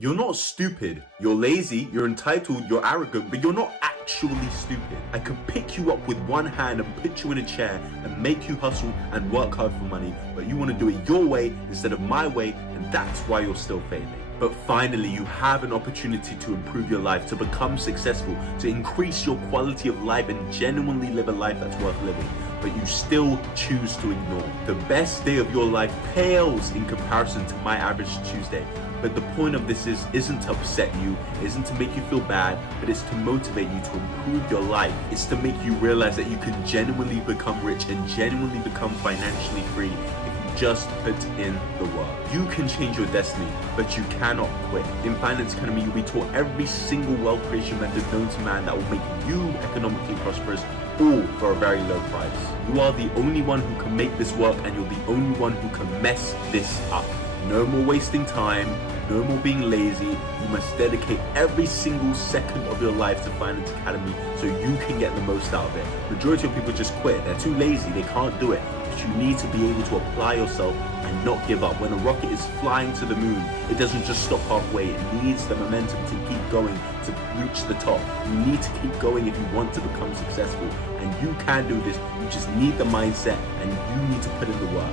You're not stupid, you're lazy, you're entitled, you're arrogant, but you're not actually stupid. I could pick you up with one hand and put you in a chair and make you hustle and work hard for money, but you want to do it your way instead of my way, and that's why you're still failing. But finally, you have an opportunity to improve your life, to become successful, to increase your quality of life and genuinely live a life that's worth living. But you still choose to ignore. The best day of your life pales in comparison to my average Tuesday. But the point of this isn't to upset you, isn't to make you feel bad, but it's to motivate you to improve your life. It's to make you realize that you can genuinely become rich and genuinely become financially free if you just put in the work. You can change your destiny, but you cannot quit. In Finance Academy, you'll be taught every single wealth creation method known to man that will make you economically prosperous, all for a very low price. You are the only one who can make this work, and you're the only one who can mess this up. No more wasting time, no more being lazy. You must dedicate every single second of your life to Finance Academy so you can get the most out of it. Majority of people just quit. They're too lazy, they can't do it. But you need to be able to apply yourself and not give up. When a rocket is flying to the moon, it doesn't just stop halfway. It needs the momentum to keep going, to reach the top. You need to keep going if you want to become successful. And you can do this. You just need the mindset and you need to put in the work.